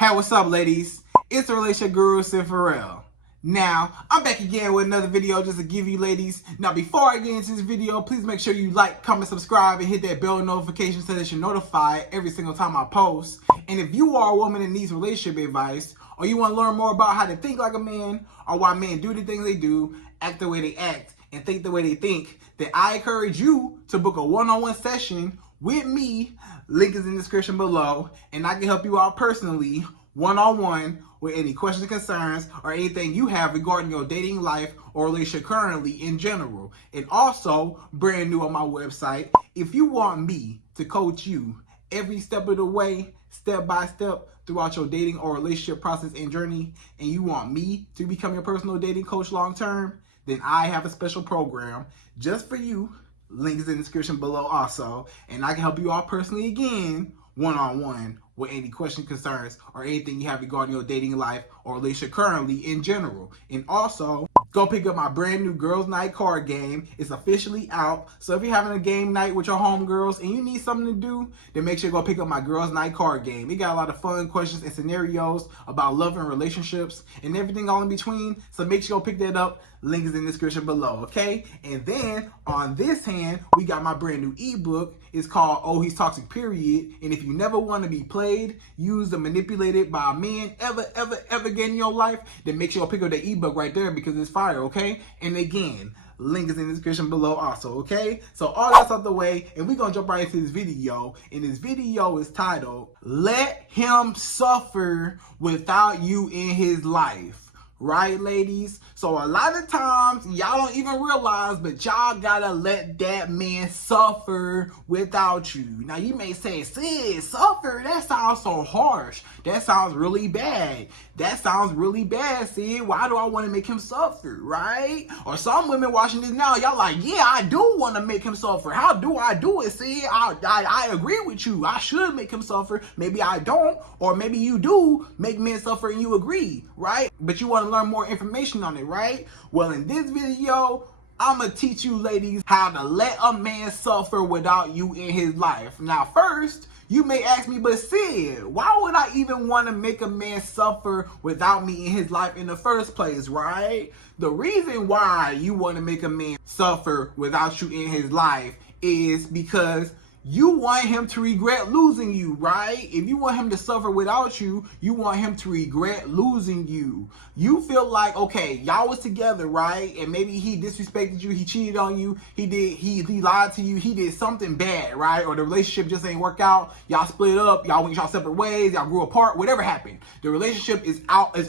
Hey, what's up, ladies? It's the relationship guru, Sydd Ferrell. Now, I'm back again with another video just to give you ladies. Now, before I get into this video, please make sure you like, comment, subscribe, and hit that bell notification so that you're notified every single time I post. And if you are a woman that needs relationship advice, or you want to learn more about how to think like a man, or why men do the things they do, act the way they act, and think the way they think, then I encourage you to book a one-on-one session with me. Link is in the description below, and I can help you out personally, one-on-one, with any questions, concerns, or anything you have regarding your dating life or relationship currently in general. And also, brand new on my website, if you want me to coach you every step of the way, step by step, throughout your dating or relationship process and journey, and you want me to become your personal dating coach long term, then I have a special program just for you. Link is in the description below also, and I can help you out personally again, one-on-one, with any questions, concerns, or anything you have regarding your dating life or relationship currently in general. And also, go pick up my brand new Girls Night card game. It's officially out. So if you're having a game night with your homegirls and you need something to do, then make sure you go pick up my Girls Night card game. It got a lot of fun questions and scenarios about love and relationships and everything all in between. So make sure you go pick that up. Link is in the description below, okay? And then on this hand, we got my brand new ebook. It's called Oh, He's Toxic, Period. And if you never want to be played, used, or manipulated by a man ever again in your life, then make sure you pick up the ebook right there because it's fire, okay? And again, link is in the description below also, okay? So all that's out the way, and we're going to jump right into this video. And this video is titled, Let Him Suffer Without You in His Life. Right, ladies? So a lot of times, y'all don't even realize, but y'all gotta let that man suffer without you. Now, you may say, Sydd, suffer? That sounds so harsh. That sounds really bad. That sounds really bad, Sydd. Why do I want to make him suffer, right? Or some women watching this now, y'all like, yeah, I do want to make him suffer. How do I do it, Sydd? I agree with you. I should make him suffer. Maybe I don't, or maybe you do make men suffer and you agree, right? But you want to learn more information on it, right? Well, in this video, I'm going to teach you ladies how to let a man suffer without you in his life. Now, first, you may ask me, but Sydd, why would I even want to make a man suffer without me in his life in the first place, right? The reason why you want to make a man suffer without you in his life is because you want him to regret losing you, right? If you want him to suffer without you, you want him to regret losing you. You feel like, okay, y'all was together, right? And maybe he disrespected you, he cheated on you, he lied to you, he did something bad, right? Or the relationship just ain't work out, y'all split up, y'all went y'all separate ways, y'all grew apart, whatever happened. The relationship is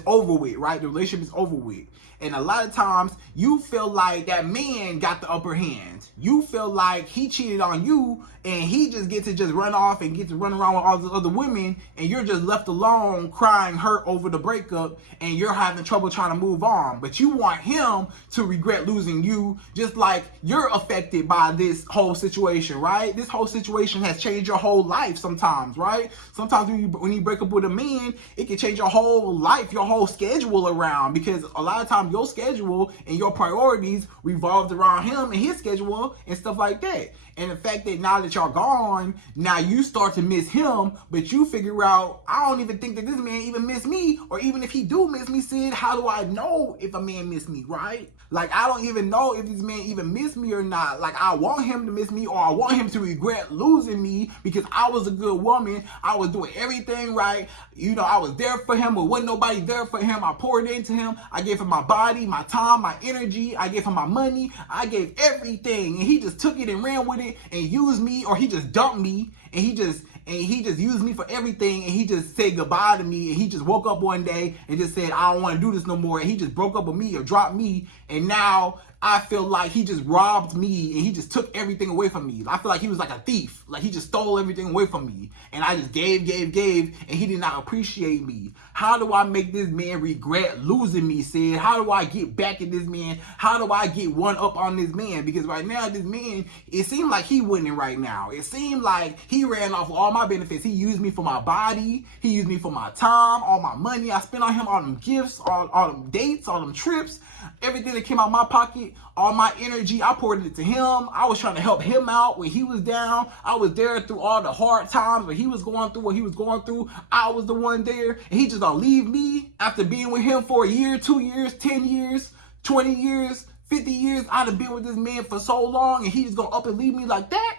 over with, right? The relationship is over with. And a lot of times, you feel like that man got the upper hand. You feel like he cheated on you, and he just gets to just run off and get to run around with all the other women, and you're just left alone crying hurt over the breakup, and you're having trouble trying to move on. But you want him to regret losing you, just like you're affected by this whole situation, right? This whole situation has changed your whole life sometimes, right? Sometimes when you break up with a man, it can change your whole life, your whole schedule around, because a lot of times your schedule and your priorities revolved around him and his schedule and stuff like that. And the fact that now that y'all gone, now you start to miss him, but you figure out, I don't even think that this man even miss me, or even if he do miss me, Sydd, how do I know if a man miss me, right? Like, I don't even know if this man even miss me or not. Like, I want him to miss me, or I want him to regret losing me because I was a good woman. I was doing everything right. You know, I was there for him, but wasn't nobody there for him. I poured into him. I gave him my body, my time, my energy. I gave him my money. I gave everything, and he just took it and ran with it and used me, or he just dumped me, and he just used me for everything, and he just said goodbye to me, and he just woke up one day and just said, I don't want to do this no more, and he just broke up with me or dropped me, and now I feel like he just robbed me, and he just took everything away from me. I feel like he was like a thief, like he just stole everything away from me, and I just gave, and he did not appreciate me. How do I make this man regret losing me, Sydd? How do I get back at this man? How do I get one up on this man? Because right now, this man, it seems like he winning right now. It seemed like he he ran off all my benefits. He used me for my body. He used me for my time, all my money. I spent on him all them gifts, all them dates, all them trips, everything that came out of my pocket, all my energy, I poured it to him. I was trying to help him out when he was down. I was there through all the hard times when he was going through what he was going through. I was the one there, and he just gonna leave me after being with him for a year, 2 years, 10 years, 20 years, 50 years. I'd have been with this man for so long, and he just gonna up and leave me like that?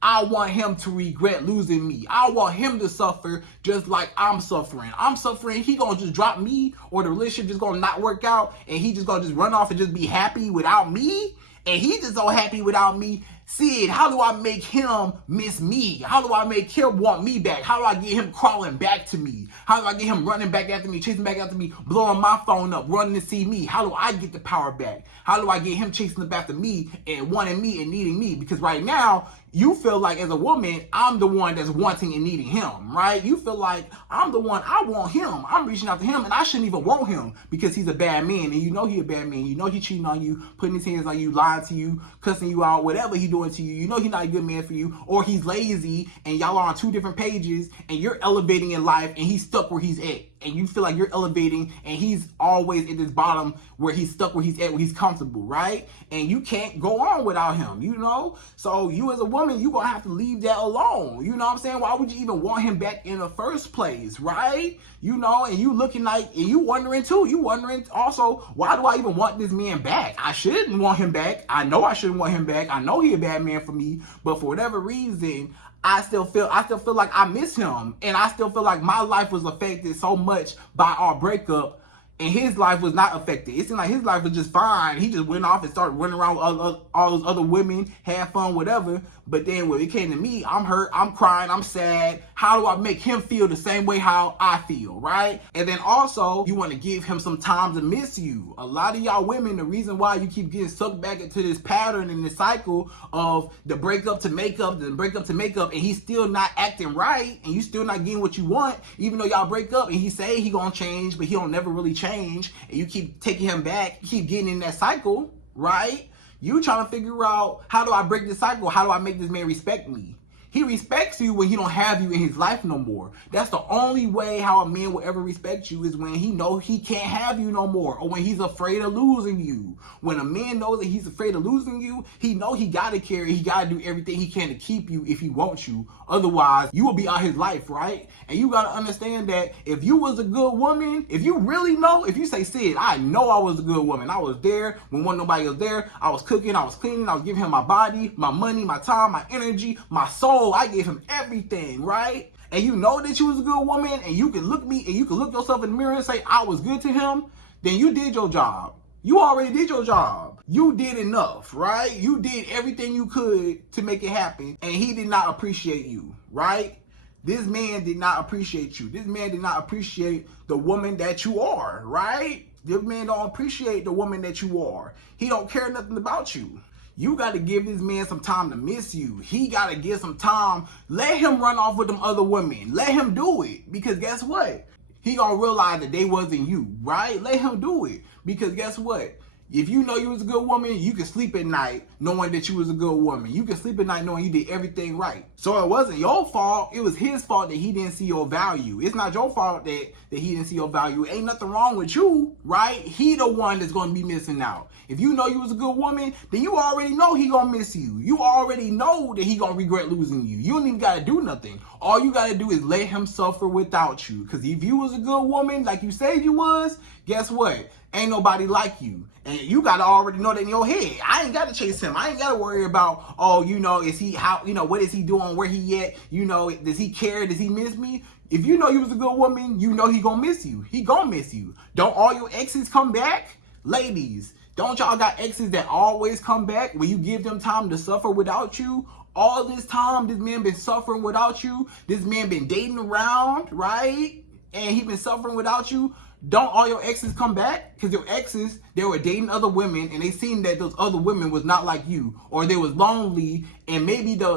I want him to regret losing me. I want him to suffer just like I'm suffering. I'm suffering. He gonna just drop me, or the relationship just gonna not work out, and he just gonna just run off and just be happy without me? And he just so happy without me. Sydd, how do I make him miss me? How do I make him want me back? How do I get him crawling back to me? How do I get him running back after me, chasing back after me, blowing my phone up, running to see me? How do I get the power back? How do I get him chasing up after me and wanting me and needing me? Because right now, you feel like as a woman, I'm the one that's wanting and needing him, right? You feel like I'm the one, I want him. I'm reaching out to him, and I shouldn't even want him because he's a bad man. And you know he a bad man. You know he cheating on you, putting his hands on you, lying to you, cussing you out, whatever he doing to you. You know he's not a good man for you, or he's lazy, and y'all are on 2 different pages, and you're elevating in life, and he's stuck where he's at. And you feel like you're elevating, and he's always at this bottom where he's stuck where he's at, where he's comfortable, right? And you can't go on without him, you know? So you as a woman, you gonna have to leave that alone. You know what I'm saying? Why would you even want him back in the first place, right? You know, and you looking like, and you wondering too. You wondering also, why do I even want this man back? I shouldn't want him back. I know I shouldn't want him back. I know he a bad man for me, but for whatever reason, I still feel like I miss him, and I still feel like my life was affected so much by our breakup, and his life was not affected. It seemed like his life was just fine. He just went off and started running around with all those other women, had fun, whatever. But then when it came to me, I'm hurt, I'm crying, I'm sad. How do I make him feel the same way how I feel, right? And then also, you want to give him some time to miss you. A lot of y'all women, the reason why you keep getting sucked back into this pattern and this cycle of the breakup to makeup, the breakup to makeup, and he's still not acting right, and you still not getting what you want, even though y'all break up, and he say he gonna change, but he don't never really change, and you keep taking him back, you keep getting in that cycle, right? You trying to figure out, how do I break this cycle? How do I make this man respect me? He respects you when he don't have you in his life no more. That's the only way how a man will ever respect you, is when he know he can't have you no more, or when he's afraid of losing you. When a man knows that he's afraid of losing you, he know he gotta carry, he gotta do everything he can to keep you if he wants you. Otherwise, you will be out his life, right? And you gotta understand that if you was a good woman, if you really know, if you say, Sydd, I know I was a good woman. I was there when nobody was there. I was cooking, I was cleaning, I was giving him my body, my money, my time, my energy, my soul. I gave him everything, right? And you know that you was a good woman, and you can look me, and you can look yourself in the mirror and say, I was good to him, then you did your job. You already did your job. You did enough, right? You did everything you could to make it happen, and he did not appreciate you, right? This man did not appreciate you. This man did not appreciate the woman that you are, right? This man don't appreciate the woman that you are. He don't care nothing about you. You got to give this man some time to miss you. He got to get some time. Let him run off with them other women. Let him do it. Because guess what? He going to realize that they wasn't you, right? Let him do it. Because guess what? If you know you was a good woman, you can sleep at night knowing that you was a good woman. You can sleep at night knowing you did everything right. So it wasn't your fault. It was his fault that he didn't see your value. It's not your fault that he didn't see your value. Ain't nothing wrong with you, right? He the one that's going to be missing out. If you know you was a good woman, then you already know he going to miss you. You already know that he going to regret losing you. You don't even got to do nothing. All you got to do is let him suffer without you. Because if you was a good woman like you said you was, guess what? Ain't nobody like you. And you got to already know that in your head. I ain't got to chase him. I ain't got to worry about, oh, you know, is he, how, you know, what is he doing? Where he at? You know, does he care? Does he miss me? If you know you was a good woman, you know he gonna miss you. He gonna miss you. Don't all your exes come back? Ladies, don't y'all got exes that always come back when you give them time to suffer without you? All this time, this man been suffering without you. This man been dating around, right? And he been suffering without you. Don't all your exes come back? Because your exes, they were dating other women, and they seen that those other women was not like you, or they was lonely, and maybe the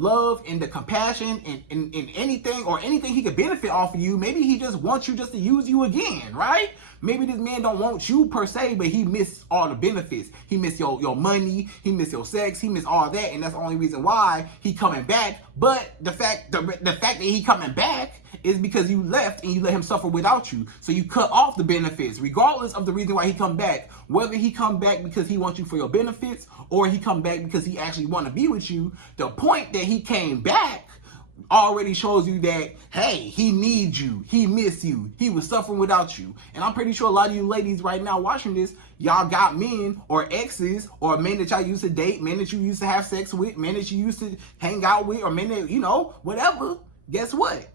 love and the compassion and anything or anything he could benefit off of you, maybe he just wants you just to use you again, right? Maybe this man don't want you per se, but he miss all the benefits. He miss your money, he miss your sex, he miss all that, and that's the only reason why he coming back. But the fact that he coming back is because you left and you let him suffer without you. So you cut off the benefits, regardless of the reason why he come back. Whether he come back because he wants you for your benefits or he come back because he actually want to be with you, the point that he came back already shows you that, hey, he needs you, he miss you, he was suffering without you. And I'm pretty sure a lot of you ladies right now watching this, y'all got men or exes or men that y'all used to date, men that you used to have sex with, men that you used to hang out with, or men that, you know, whatever. Guess what?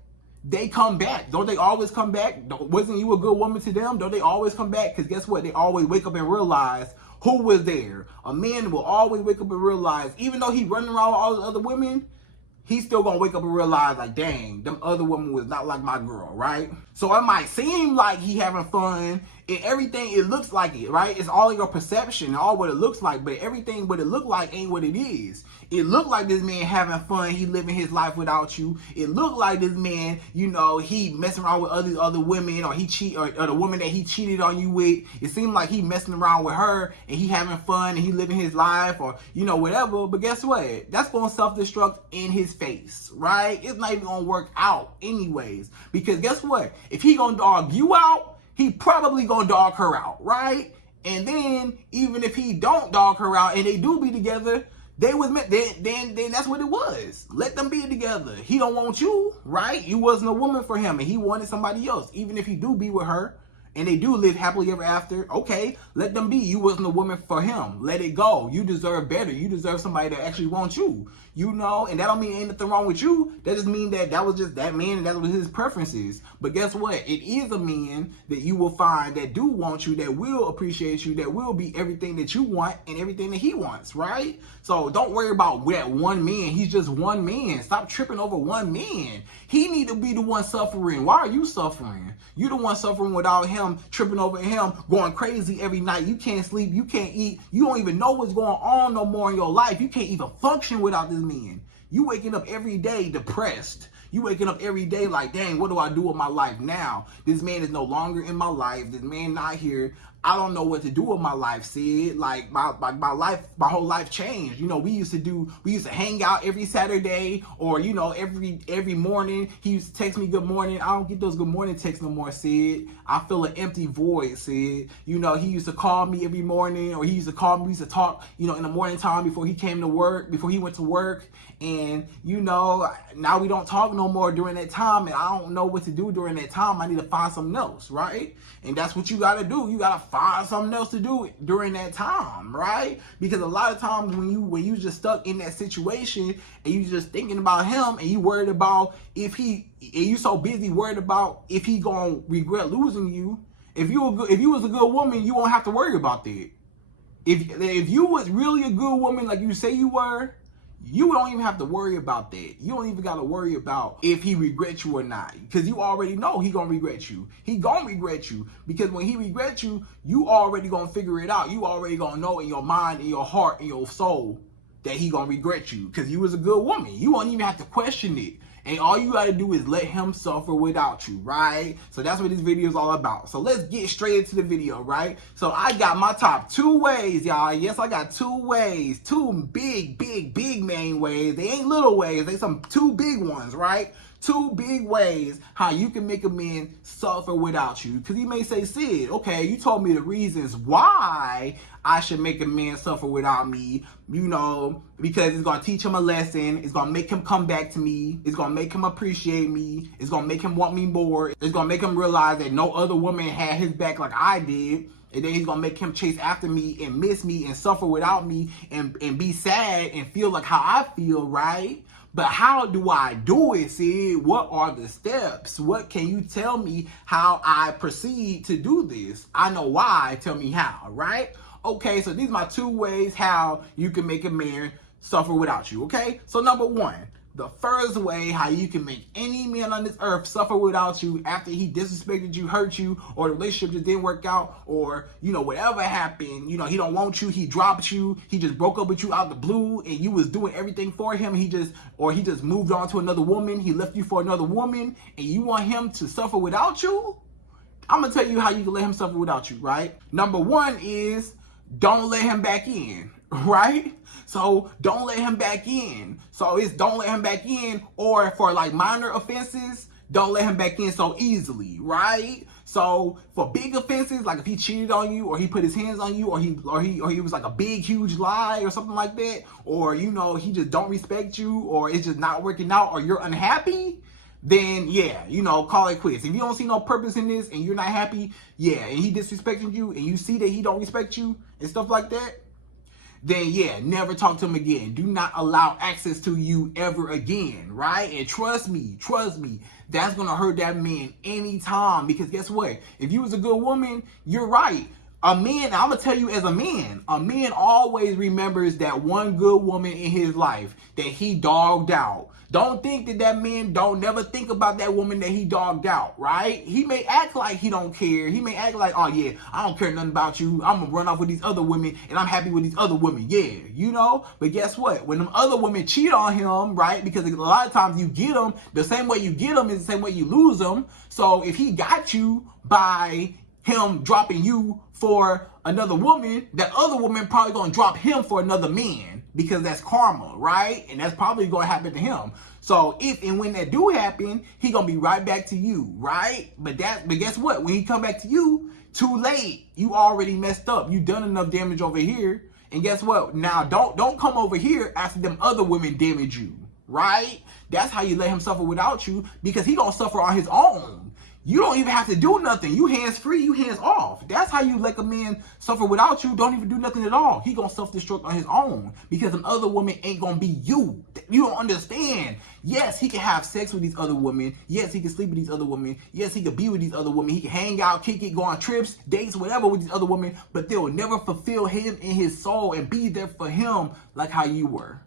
They come back. Don't they always come back? Wasn't you a good woman to them? Don't they always come back? Because guess what? They always wake up and realize who was there. A man will always wake up and realize, even though he running around with all the other women, he's still gonna wake up and realize, like, dang, them other women was not like my girl, right? So it might seem like he having fun and everything, it looks like it, right? It's all your perception, all what it looks like, but everything what it look like ain't what it is. It looked like this man having fun, he living his life without you. It looked like this man, you know, he messing around with other women, or he cheat, or the woman that he cheated on you with. It seemed like he messing around with her and he having fun and he living his life, or, you know, whatever. But guess what? That's gonna self-destruct in his face, right? It's not even gonna work out anyways. Because guess what? If he gonna dog you out, he probably gonna dog her out, right? And then even if he don't dog her out and they do be together, they was meant, then that's what it was. Let them be together. He don't want you, right? You wasn't a woman for him and he wanted somebody else. Even if he do be with her and they do live happily ever after, okay, let them be. You wasn't a woman for him. Let it go. You deserve better. You deserve somebody that actually wants you. You know, and that don't mean anything wrong with you. That just mean that that was just that man and that was his preferences. But guess what? It is a man that you will find that do want you, that will appreciate you, that will be everything that you want and everything that he wants, right? So don't worry about that one man. He's just one man. Stop tripping over one man. He need to be the one suffering. Why are you suffering? You the one suffering without him, tripping over him, going crazy every night. You can't sleep. You can't eat. You don't even know what's going on no more in your life. You can't even function without this man. You waking up every day depressed. You waking up every day like, dang, what do I do with my life now? This man is no longer in my life. This man not here. I don't know what to do with my life, Sydd. Like my whole life changed. You know, we used to hang out every Saturday, or, you know, every morning. He used to text me good morning. I don't get those good morning texts no more, Sydd. I feel an empty void, Sydd. You know, he used to call me every morning, or he used to call me, we used to talk, you know, in the morning time before he came to work, before he went to work. And, you know, now we don't talk no more during that time, and I don't know what to do during that time. I need to find something else, right? And that's what you gotta do. You gotta find something else to do during that time, right? Because a lot of times when you just stuck in that situation and you just thinking about him and you worried about and you so busy worried about if he gonna regret losing you. If you was a good woman, you won't have to worry about that. If you was really a good woman like you say you were, you don't even have to worry about that. You don't even got to worry about if he regrets you or not, because you already know he gonna regret you. He gonna regret you, because when he regrets you, you already gonna figure it out. You already gonna know in your mind, in your heart, in your soul that he gonna regret you, because you was a good woman. You won't even have to question it. And all you gotta do is let him suffer without you, right? So that's what this video is all about. So let's get straight into the video, right? So I got my top 2 ways, y'all. Yes, I got 2 ways. 2 big main ways. They ain't little ways. They some 2 big ones, right? 2 big ways how you can make a man suffer without you. Because you may say, Sydd, okay, you told me the reasons why I should make a man suffer without me, you know, because it's going to teach him a lesson. It's going to make him come back to me. It's going to make him appreciate me. It's going to make him want me more. It's going to make him realize that no other woman had his back like I did. And then he's going to make him chase after me and miss me and suffer without me and be sad and feel like how I feel, right? But how do I do it, Sydd? What are the steps? What can you tell me how I proceed to do this? I know why, tell me how, right? Okay, so these are my 2 ways how you can make a man suffer without you, okay? So number 1, the first way how you can make any man on this earth suffer without you after he disrespected you, hurt you, or the relationship just didn't work out, or, you know, whatever happened, you know, he don't want you, he dropped you, he just broke up with you out the blue, and you was doing everything for him, he just moved on to another woman, he left you for another woman, and you want him to suffer without you? I'm gonna tell you how you can let him suffer without you, right? Number one is don't let him back in, right? So don't let him back in. So it's don't let him back in, or for like minor offenses, don't let him back in so easily, right? So for big offenses, like if he cheated on you, or he put his hands on you, or he was like a big huge lie or something like that, or, you know, he just don't respect you, or it's just not working out, or you're unhappy, then yeah, you know, call it quits. If you don't see no purpose in this and you're not happy, yeah, and he disrespecting you and you see that he don't respect you and stuff like that, then yeah, never talk to him again. Do not allow access to you ever again, right? And trust me, that's gonna hurt that man anytime, because guess what? If you was a good woman, you're right. A man, I'm gonna tell you as a man always remembers that one good woman in his life that he dogged out. Don't think that man don't never think about that woman that he dogged out, right? He may act like he don't care. He may act like, oh yeah, I don't care nothing about you. I'm gonna run off with these other women and I'm happy with these other women. Yeah, you know? But guess what? When them other women cheat on him, right? Because a lot of times you get them, the same way you get them is the same way you lose them. So if he got you by him dropping you for another woman, that other woman probably gonna drop him for another man, because that's karma, right? And that's probably gonna happen to him. So if and when that do happen, he gonna be right back to you, right? But guess what? When he come back to you, too late. You already messed up. You done enough damage over here. And guess what? Now don't come over here after them other women damage you, right? That's how you let him suffer without you, because he gonna suffer on his own. You don't even have to do nothing. You hands free, you hands off. That's how you let a man suffer without you. Don't even do nothing at all. He gonna self-destruct on his own, because an other woman ain't gonna be you. You don't understand. Yes, he can have sex with these other women. Yes, he can sleep with these other women. Yes, he can be with these other women. He can hang out, kick it, go on trips, dates, whatever with these other women, but they will never fulfill him in his soul and be there for him like how you were.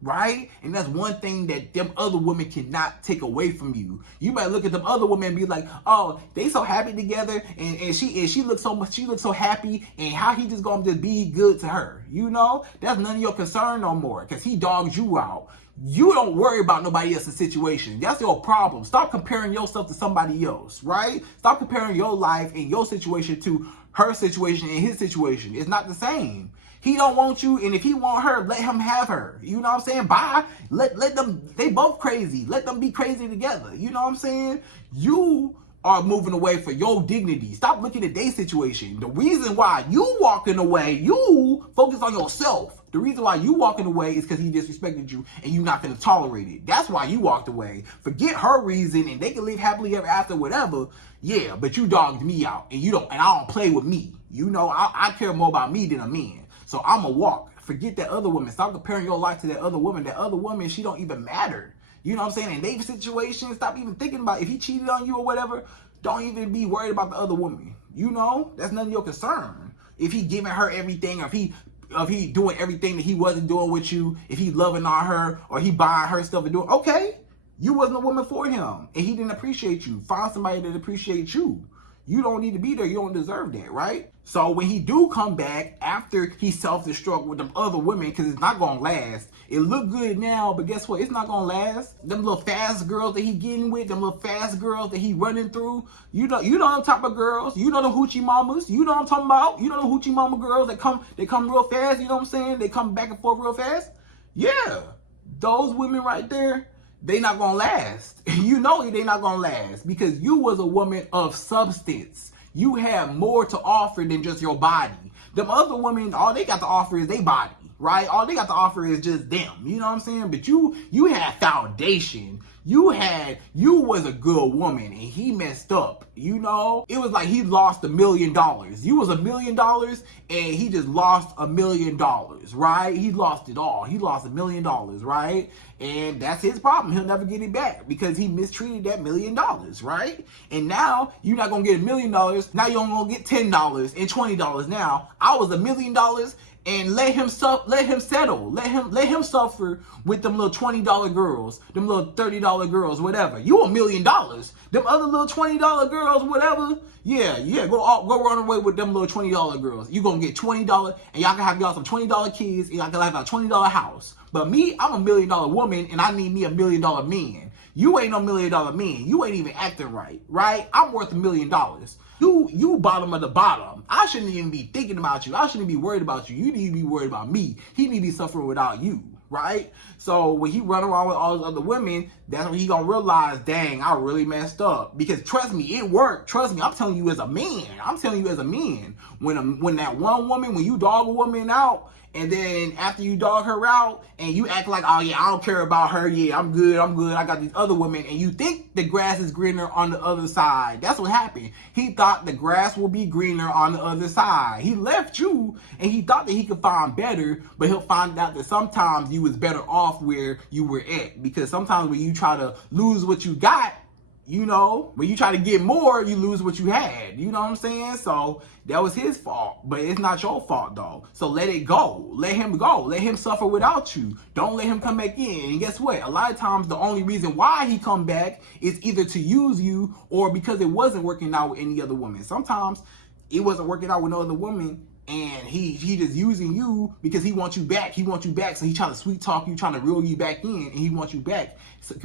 Right? And that's one thing that them other women cannot take away from you. You might look at them other women and be like, oh, they so happy together, and she looks so happy, and how he just gonna just be good to her. You know? That's none of your concern no more, because he dogs you out. You don't worry about nobody else's situation. That's your problem. Stop comparing yourself to somebody else, right? Stop comparing your life and your situation to her situation and his situation. It's not the same. He don't want you, and if he want her, let him have her. You know what I'm saying? Bye. Let them, they both crazy. Let them be crazy together. You know what I'm saying? You are moving away for your dignity. Stop looking at their situation. The reason why you walking away, you focus on yourself. The reason why you walking away is because he disrespected you and you're not going to tolerate it. That's why you walked away. Forget her reason, and they can live happily ever after, whatever. Yeah, but you dogged me out, and I don't play with me. You know, I care more about me than a man. So I'm going to walk. Forget that other woman. Stop comparing your life to that other woman. That other woman, she don't even matter. You know what I'm saying? In their situation, stop even thinking about if he cheated on you or whatever. Don't even be worried about the other woman. You know? That's none of your concern. If he giving her everything, or if he doing everything that he wasn't doing with you, if he loving on her, or he buying her stuff and doing, okay, you wasn't a woman for him, and he didn't appreciate you. Find somebody that appreciates you. You don't need to be there. You don't deserve that, right? So when he do come back after he self-destruct with them other women, because it's not going to last. It look good now, but guess what? It's not going to last. Them little fast girls that he getting with, them little fast girls that he running through. You know them type of girls. You know the hoochie mamas. You know what I'm talking about. You know the hoochie mama girls that come real fast. You know what I'm saying? They come back and forth real fast. Yeah. Those women right there, they not gonna last. You know they not gonna last, because you was a woman of substance. You have more to offer than just your body. Them other women, all they got to offer is their body, right? All they got to offer is just them. You know what I'm saying? But you had foundation. You was a good woman, and he messed up. You know, it was like he lost $1 million. You was $1 million, and he just lost $1 million, right? He lost it all. He lost $1 million, right? And that's his problem. He'll never get it back because he mistreated that $1 million, right? And now you're not gonna get $1 million. Now you're only gonna get $10 and $20. Now I was $1 million, and let him settle. Let him suffer with them little $20 girls, them little $30 girls, whatever. You $1 million. Them other little $20 girls, whatever. Yeah, go run away with them little $20 girls. You gonna get $20, and y'all can have y'all some $20 kids, and y'all can have a $20 house. But me, I'm $1 million woman, and I need me $1 million man. You ain't no $1 million man. You ain't even acting right? I'm worth $1 million. You bottom of the bottom. I shouldn't even be thinking about you. I shouldn't be worried about you. You need to be worried about me. He need to be suffering without you, right? So when he run around with all those other women, that's when he gonna realize, dang, I really messed up. Because trust me, it worked. Trust me, I'm telling you as a man. When that one woman, when you dog a woman out, and then after you dog her out and you act like, oh yeah, I don't care about her. Yeah, I'm good. I got these other women. And you think the grass is greener on the other side. That's what happened. He thought the grass will be greener on the other side. He left you and he thought that he could find better, but he'll find out that sometimes you was better off where you were at. Because sometimes when you try to lose what you got, you know, when you try to get more, you lose what you had. You know what I'm saying? So that was his fault, but it's not your fault though. So let it go. Let him go. Let him suffer without you. Don't let him come back in. And guess what? A lot of times the only reason why he come back is either to use you or because it wasn't working out with any other woman. Sometimes it wasn't working out with no other woman, and he just using you because he wants you back. He wants you back. So he trying to sweet talk you, trying to reel you back in, and he wants you back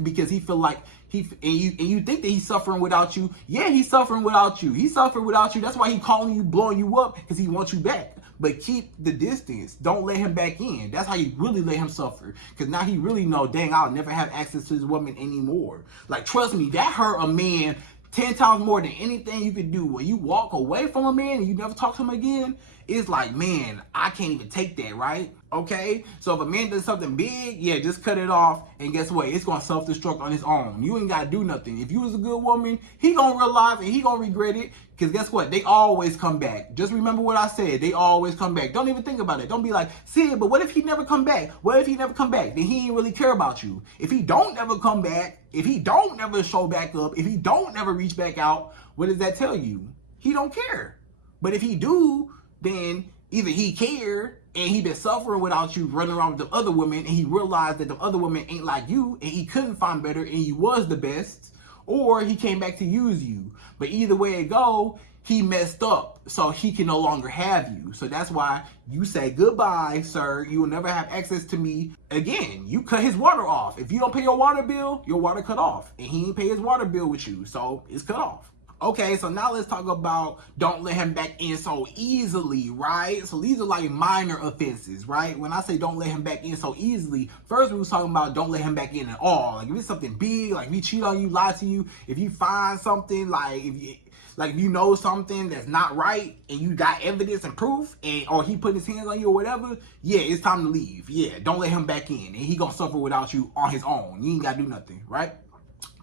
because he feel like you think that he's suffering without you. Yeah, he's suffering without you. He's suffering without you. That's why he calling you, blowing you up, because he wants you back. But keep the distance. Don't let him back in. That's how you really let him suffer. Because now he really know, dang, I'll never have access to this woman anymore. Like, trust me, that hurt a man 10 times more than anything you could do. When you walk away from a man and you never talk to him again, it's like, man, I can't even take that, right? Okay? So if a man does something big, yeah, just cut it off. And guess what? It's going to self-destruct on its own. You ain't got to do nothing. If you was a good woman, he going to realize and he going to regret it. Because guess what? They always come back. Just remember what I said. They always come back. Don't even think about it. Don't be like, Sydd, but what if he never come back? What if he never come back? Then he ain't really care about you. If he don't never come back, if he don't never show back up, if he don't never reach back out, what does that tell you? He don't care. But if he do, then either he care and he been suffering without you, running around with the other women, and he realized that the other women ain't like you and he couldn't find better and you was the best, or he came back to use you. But either way it go, he messed up, so he can no longer have you. So that's why you say, goodbye, sir. You will never have access to me again. You cut his water off. If you don't pay your water bill, your water cut off. And he ain't pay his water bill with you, so it's cut off. Okay, so now let's talk about don't let him back in so easily, right? So these are like minor offenses, right? When I say don't let him back in so easily, first we was talking about don't let him back in at all. Like if it's something big, like if he cheat on you, lie to you, if you find something, like if you know something that's not right and you got evidence and proof, and or he put his hands on you or whatever, yeah, it's time to leave. Yeah, don't let him back in, and he gonna suffer without you on his own. You ain't gotta do nothing, right?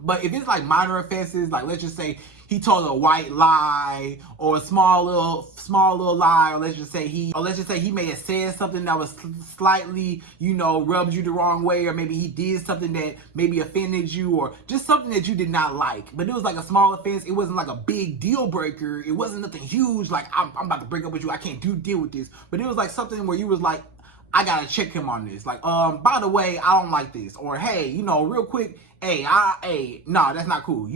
But if it's like minor offenses, like let's just say he told a white lie or a small little lie, or let's just say he may have said something that was slightly, rubbed you the wrong way, or maybe he did something that maybe offended you, or just something that you did not like. But it was like a small offense. It wasn't like a big deal breaker. It wasn't nothing huge. Like I'm about to break up with you. I can't deal with this. But it was like something where you was like, I gotta check him on this. Like, by the way, I don't like this. Or hey, real quick, nah, that's not cool,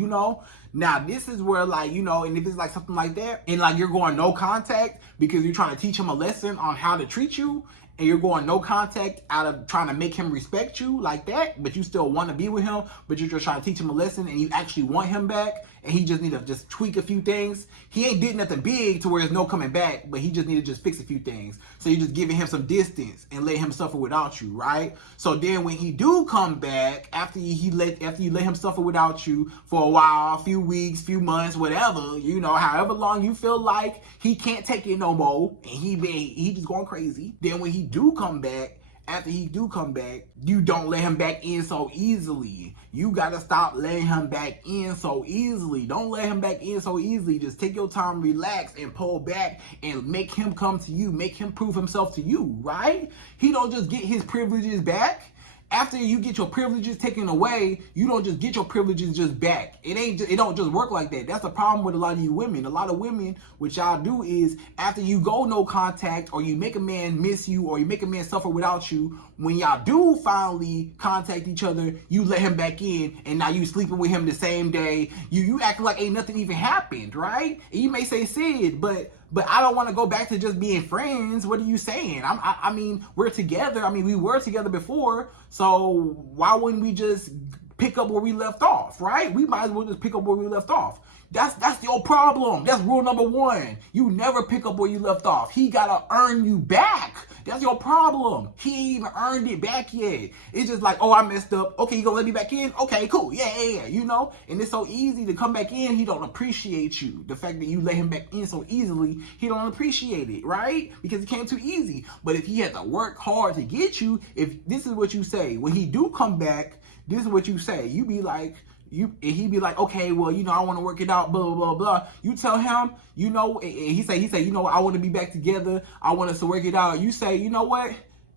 Now, this is where, and if it's like something like that, and like you're going no contact because you're trying to teach him a lesson on how to treat you, and you're going no contact out of trying to make him respect you like that, but you still want to be with him, but you're just trying to teach him a lesson and you actually want him back, and he just need to just tweak a few things. He ain't did nothing big to where there's no coming back, but he just need to just fix a few things. So you're just giving him some distance and let him suffer without you, right? So then when he do come back, after you let him suffer without you for a while, a few weeks, few months, whatever, however long you feel like he can't take it no more, and he just going crazy. Then when he do come back, after he do come back, you don't let him back in so easily. You gotta stop letting him back in so easily. Don't let him back in so easily. Just take your time, relax, and pull back and make him come to you. Make him prove himself to you, right? He don't just get his privileges back after you get your privileges taken away, you don't just get your privileges just back. It don't just work like that. That's the problem with a lot of you women. A lot of women, what y'all do is after you go no contact, or you make a man miss you, or you make a man suffer without you, when y'all do finally contact each other, you let him back in, and now you sleeping with him the same day. You acting like ain't nothing even happened, right? And you may say, Sid, but I don't want to go back to just being friends. What are you saying? I mean, we're together. I mean, we were together before. So why wouldn't we just pick up where we left off, right? We might as well just pick up where we left off. That's your problem. That's rule number one. You never pick up where you left off. He gotta earn you back. That's your problem. He ain't even earned it back yet. It's just like, oh, I messed up. Okay, you gonna let me back in? Okay, cool. Yeah. You know? And it's so easy to come back in. He don't appreciate you. The fact that you let him back in so easily, he don't appreciate it, right? Because it came too easy. But if he had to work hard to get you, if this is what you say, when he do come back, this is what you say. You be like, and he be like, okay, well, you know, I want to work it out, blah, blah, blah, blah. You tell him, you know, and he say, you know, I want to be back together. I want us to work it out. You say, you know what?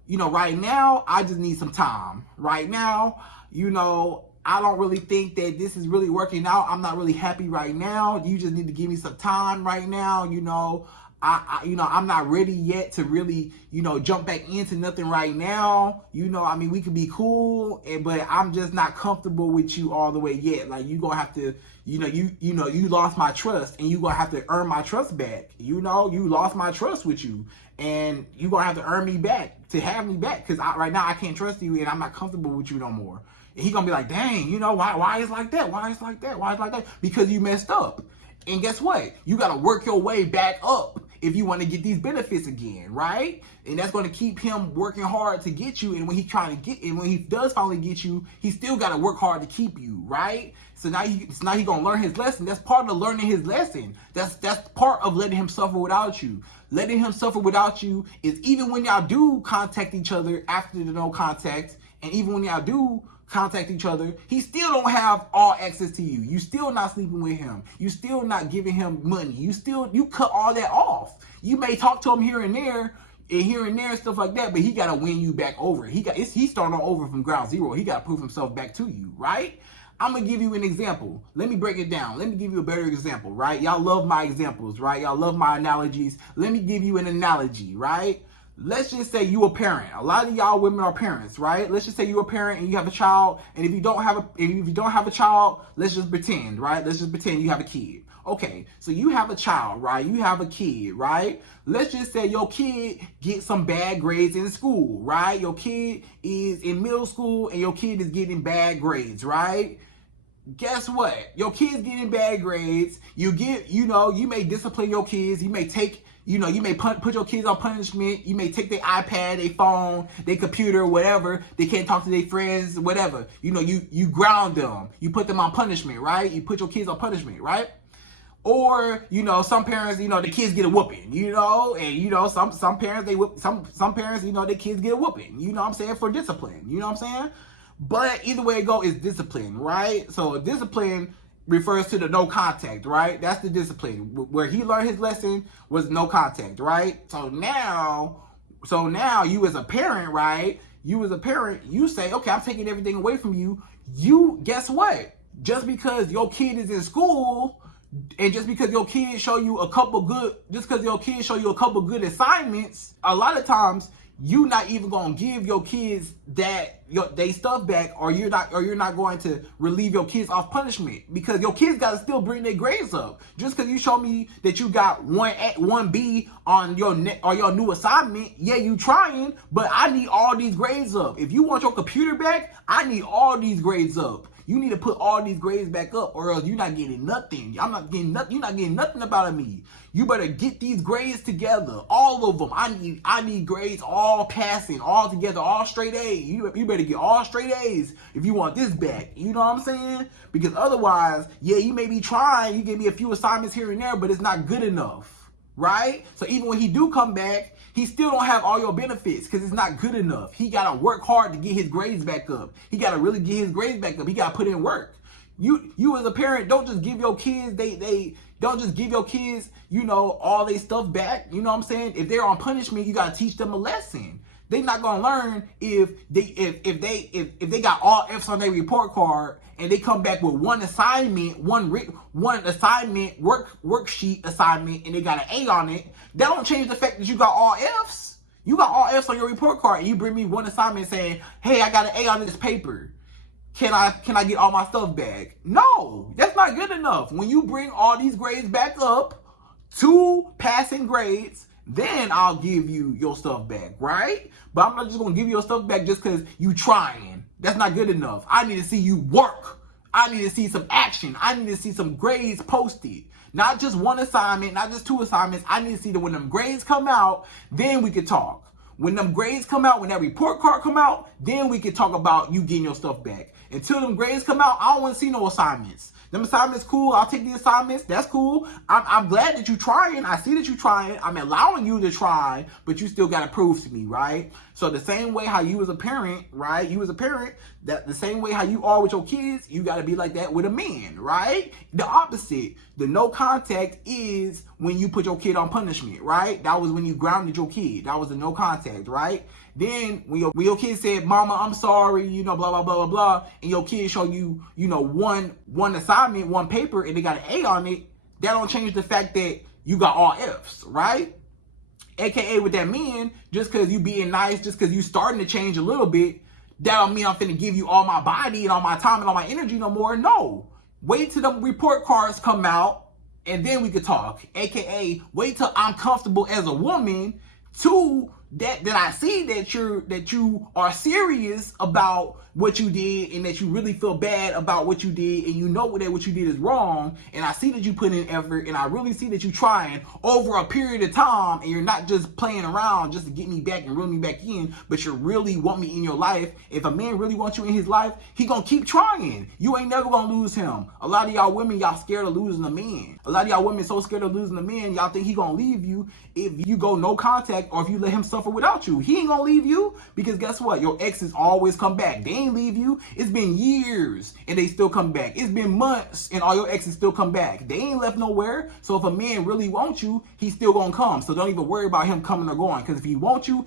You know, right now, I just need some time. Right now, you know, I don't really think that this is really working out. I'm not really happy right now. You just need to give me some time right now. You know, I'm not ready yet to really, you know, jump back into nothing right now. You know, I mean, we could be cool, but I'm just not comfortable with you all the way yet. Like, you gonna have to, you lost my trust, and you gonna have to earn my trust back. You know, you lost my trust with you, and you gonna have to earn me back to have me back, because right now I can't trust you, and I'm not comfortable with you no more. And he gonna be like, dang, you know, why is like that? Why is like that? Why is like that? Because you messed up. And guess what? You got to work your way back up if you want to get these benefits again, right? And that's going to keep him working hard to get you. And when when he does finally get you, he still got to work hard to keep you, right? So now he going to learn his lesson. That's part of learning his lesson. That's part of letting him suffer without you. Letting him suffer without you is even when y'all do contact each other after the no contact, and even when y'all do contact each other, he still don't have all access to you. You still not sleeping with him. You still not giving him money. You cut all that off. You may talk to him here and there and stuff like that, but he gotta win you back over. He's starting over from ground zero. He gotta prove himself back to you, right? I'm gonna give you an example. Let me break it down. Let me give you a better example, right? Y'all love my examples, right? Y'all love my analogies. Let me give you an analogy, right? Let's just say you a parent. A lot of y'all women are parents, right? Let's just say you're a parent and you have a child. And if you don't have a child, let's just pretend, right? Let's just pretend you have a kid. Okay, so you have a child, right? You have a kid, right? Let's just say your kid gets some bad grades in school, right? Your kid is in middle school and your kid is getting bad grades, right? Guess what? Your kid's getting bad grades. You may discipline your kids. You may take, you may put your kids on punishment. You may take their iPad, their phone, their computer, whatever. They can't talk to their friends, whatever. You ground them. You put them on punishment, right? You put your kids on punishment, right? Or, some parents, the kids get a whooping, and, some parents, they whip, some parents, their kids get a whooping, you know what I'm saying, for discipline, you know what I'm saying? But either way it go is discipline, right? So discipline refers to the no contact, right? That's the discipline. Where he learned his lesson was no contact, right? So now you as a parent, right? You as a parent, you say, okay, I'm taking everything away from you. Guess what? Just because your kid is in school, and just because your kids show you a couple good assignments, a lot of times you not even gonna give your kids they stuff back, or you're not going to relieve your kids off punishment, because your kids gotta still bring their grades up. Just because you show me that you got 1B on your new assignment, yeah, you trying, but I need all these grades up. If you want your computer back, I need all these grades up. You need to put all these grades back up, or else you're not getting nothing. I'm not getting nothing. You're not getting nothing out of me. You better get these grades together, all of them. I need grades all passing, all together, all straight A's. You better get all straight A's if you want this back. You know what I'm saying? Because otherwise, yeah, you may be trying. You give me a few assignments here and there, but it's not good enough, right? So even when he do come back, he still don't have all your benefits because it's not good enough. He got to work hard to get his grades back up. He got to really get his grades back up. He got to put in work. You as a parent, don't just give your kids, don't just give your kids, all their stuff back. You know what I'm saying? If they're on punishment, you got to teach them a lesson. They not gonna learn if they got all F's on their report card and they come back with one assignment, one assignment, worksheet assignment, and they got an A on it. That don't change the fact that you got all F's. You got all F's on your report card, and you bring me one assignment saying, "Hey, I got an A on this paper. Can I get all my stuff back?" No, that's not good enough. When you bring all these grades back up to passing grades, then I'll give you your stuff back, right? But I'm not just gonna give you your stuff back just because you trying. That's not good enough. I need to see you work. I need to see some action. I need to see some grades posted. Not just one assignment, not just two assignments. I need to see that when them grades come out, then we can talk. When them grades come out, when that report card come out, then we can talk about you getting your stuff back. Until them grades come out, I don't want to see no assignments. Them assignments, cool. I'll take the assignments. That's cool. I'm glad that you're trying. I see that you're trying. I'm allowing you to try, but you still got to prove to me, right? So the same way how you as a parent, right? You as a parent, that the same way how you are with your kids, you got to be like that with a man, right? The opposite. The no contact is when you put your kid on punishment, right? That was when you grounded your kid. That was the no contact, right? Then when your kid said, "Mama, I'm sorry," blah, blah, blah, blah, blah, and your kid show you, one assignment, one paper, and they got an A on it, that don't change the fact that you got all F's, right? AKA with that man, just because you being nice, just because you starting to change a little bit, that don't mean I'm finna give you all my body and all my time and all my energy no more. No. Wait till the report cards come out, and then we could talk. AKA, wait till I'm comfortable as a woman to that I see that you are serious about what you did and that you really feel bad about what you did and you know that what you did is wrong, and I see that you put in effort and I really see that you trying over a period of time and you're not just playing around just to get me back and reel me back in, but you really want me in your life. If a man really wants you in his life, he gonna keep trying. You ain't never gonna lose him. A lot of y'all women, y'all scared of losing a man. A lot of y'all women so scared of losing a man, y'all think he gonna leave you if you go no contact or if you let him suffer without you. He ain't gonna leave you, because guess what? Your exes always come back. They ain't leave you. It's been years and they still come back. It's been months and all your exes still come back. They ain't left nowhere. So if a man really wants you, he's still gonna come. So don't even worry about him coming or going, because if he wants you,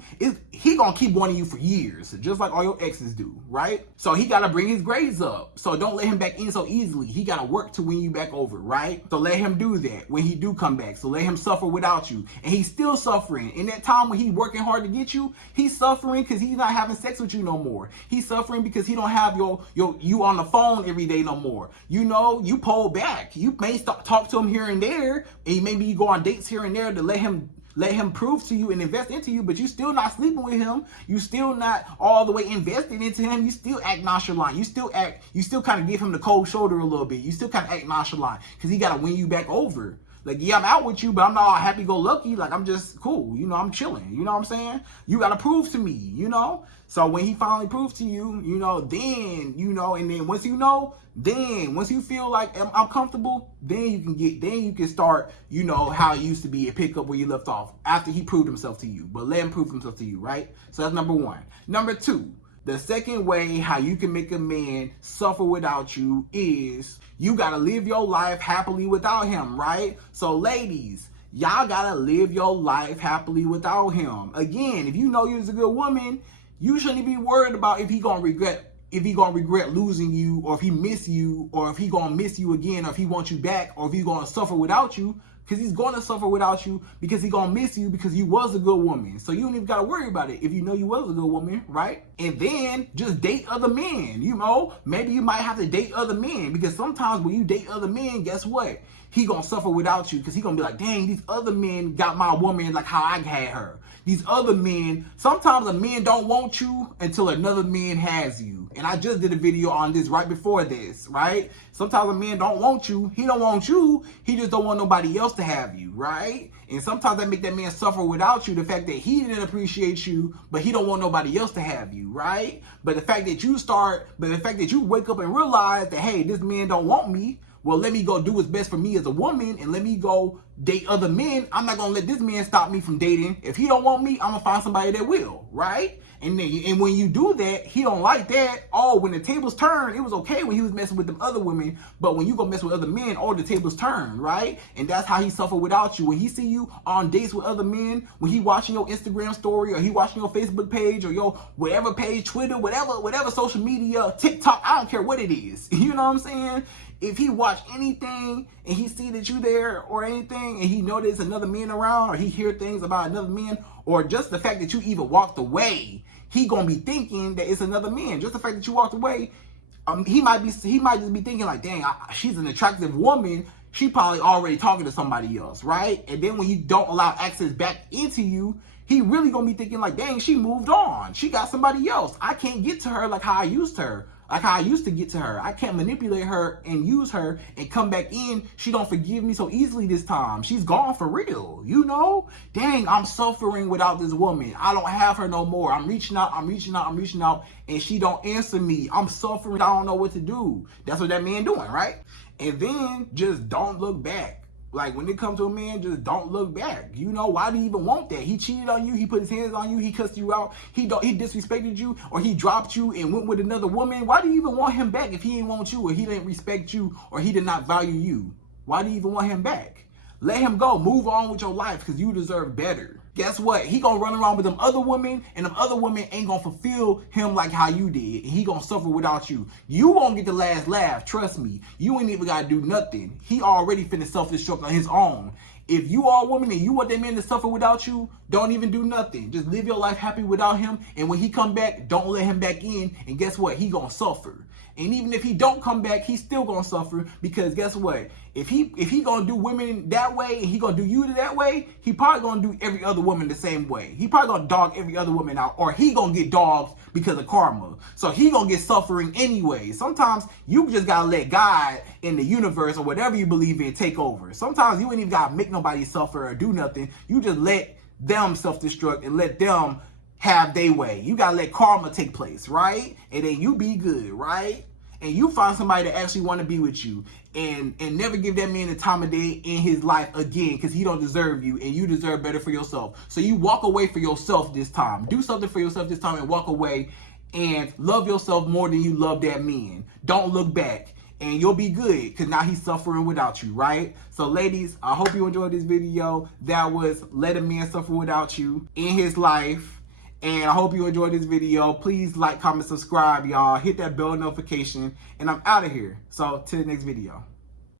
he gonna keep wanting you for years, just like all your exes do, right? So he gotta bring his grades up. So don't let him back in so easily. He gotta work to win you back over, right? So let him do that when he do come back. So let him suffer without you. And he's still suffering. In that time when he's working hard to get you, he's suffering because he's not having sex with you no more. He's suffering because he don't have you on the phone every day no more. You pull back. You may talk to him here and there, and maybe you go on dates here and there to let him prove to you and invest into you, but you still not sleeping with him. You still not all the way invested into him. You still act nonchalant. You still kind of give him the cold shoulder a little bit. You still kind of act nonchalant because he got to win you back over. Like, yeah, I'm out with you, but I'm not all happy-go-lucky. Like, I'm just cool. I'm chilling. You know what I'm saying? You got to prove to me, So when he finally proves to you, then, and then once once you feel like I'm comfortable, then you can start, how it used to be and pick up where you left off after he proved himself to you. But let him prove himself to you, right? So that's number one. Number two, the second way how you can make a man suffer without you is you got to live your life happily without him, right? So ladies, y'all got to live your life happily without him. Again, if you know you're a good woman, you shouldn't be worried about if he going to regret losing you, or if he miss you, or if he going to miss you again, or if he wants you back, or if he's going to suffer without you. Because he's going to suffer without you, because he's going to miss you because you was a good woman. So you don't even got to worry about it if you know you was a good woman, right? And then just date other men, Maybe you might have to date other men, because sometimes when you date other men, guess what? He going to suffer without you, because he going to be like, dang, these other men got my woman like how I had her. These other men, sometimes a man don't want you until another man has you. And I just did a video on this right before this, right? Sometimes a man don't want you. He don't want you. He just don't want nobody else to have you, right? And sometimes that make that man suffer without you. The fact that he didn't appreciate you, but he don't want nobody else to have you, right? But the fact that you wake up and realize that, hey, this man don't want me. well, let me go do what's best for me as a woman and let me go date other men. I'm not gonna let this man stop me from dating. If he don't want me, I'm gonna find somebody that will, right? And when you do that, he don't like that. Oh, when the tables turn, it was okay when he was messing with them other women, but when you go mess with other men, all the tables turn, right? And that's how he suffer without you. When he see you on dates with other men, when he watching your Instagram story, or he watching your Facebook page, or your whatever page, Twitter, whatever social media, TikTok, I don't care what it is. You know what I'm saying? If he watch anything and he see that you there or anything, and he know there's another man around, or he hear things about another man, or just the fact that you even walked away, he gonna be thinking that it's another man. Just the fact that you walked away, he might just be thinking like, dang, she's an attractive woman. She probably already talking to somebody else, right? And then when you don't allow access back into you, he really gonna be thinking like, dang, she moved on. She got somebody else. I can't get to her like how I used to get to her. I can't manipulate her and use her and come back in. She don't forgive me so easily this time. She's gone for real, you know? Dang, I'm suffering without this woman. I don't have her no more. I'm reaching out, and she don't answer me. I'm suffering. I don't know what to do. That's what that man doing, right? And then just don't look back. Like, when it comes to a man, just don't look back. You know, why do you even want that? He cheated on you. He put his hands on you. He cussed you out. He disrespected you, or he dropped you and went with another woman. Why do you even want him back if he didn't want you, or he didn't respect you, or he did not value you? Why do you even want him back? Let him go. Move on with your life, because you deserve better. Guess what? He gonna run around with them other women, and them other women ain't gonna fulfill him like how you did. And he gonna suffer without you. You won't get the last laugh, trust me. You ain't even gotta do nothing. He already finna self-destruct on his own. If you are a woman and you want that man to suffer without you, don't even do nothing. Just live your life happy without him. And when he come back, don't let him back in. And guess what? He gonna suffer. And even if he don't come back, he's still gonna suffer, because guess what? If he gonna do women that way and he gonna do you that way, he probably gonna do every other woman the same way. He probably gonna dog every other woman out, or he gonna get dogged because of karma. So he gonna get suffering anyway. Sometimes you just gotta let God in the universe or whatever you believe in take over. Sometimes you ain't even gotta make nobody suffer or do nothing. You just let them self-destruct and let them have their way. You gotta let karma take place, right? And then you be good, right? And you find somebody that actually want to be with you, and never give that man the time of day in his life again, because he don't deserve you, and you deserve better for yourself. So you walk away for yourself this time. Do something for yourself this time and walk away, and love yourself more than you love that man. Don't look back, and you'll be good, because now he's suffering without you, right? So ladies, I hope you enjoyed this video. That was let a man suffer without you in his life. And I hope you enjoyed this video. Please like, comment, subscribe, y'all. Hit that bell notification. And I'm out of here. So, till the next video.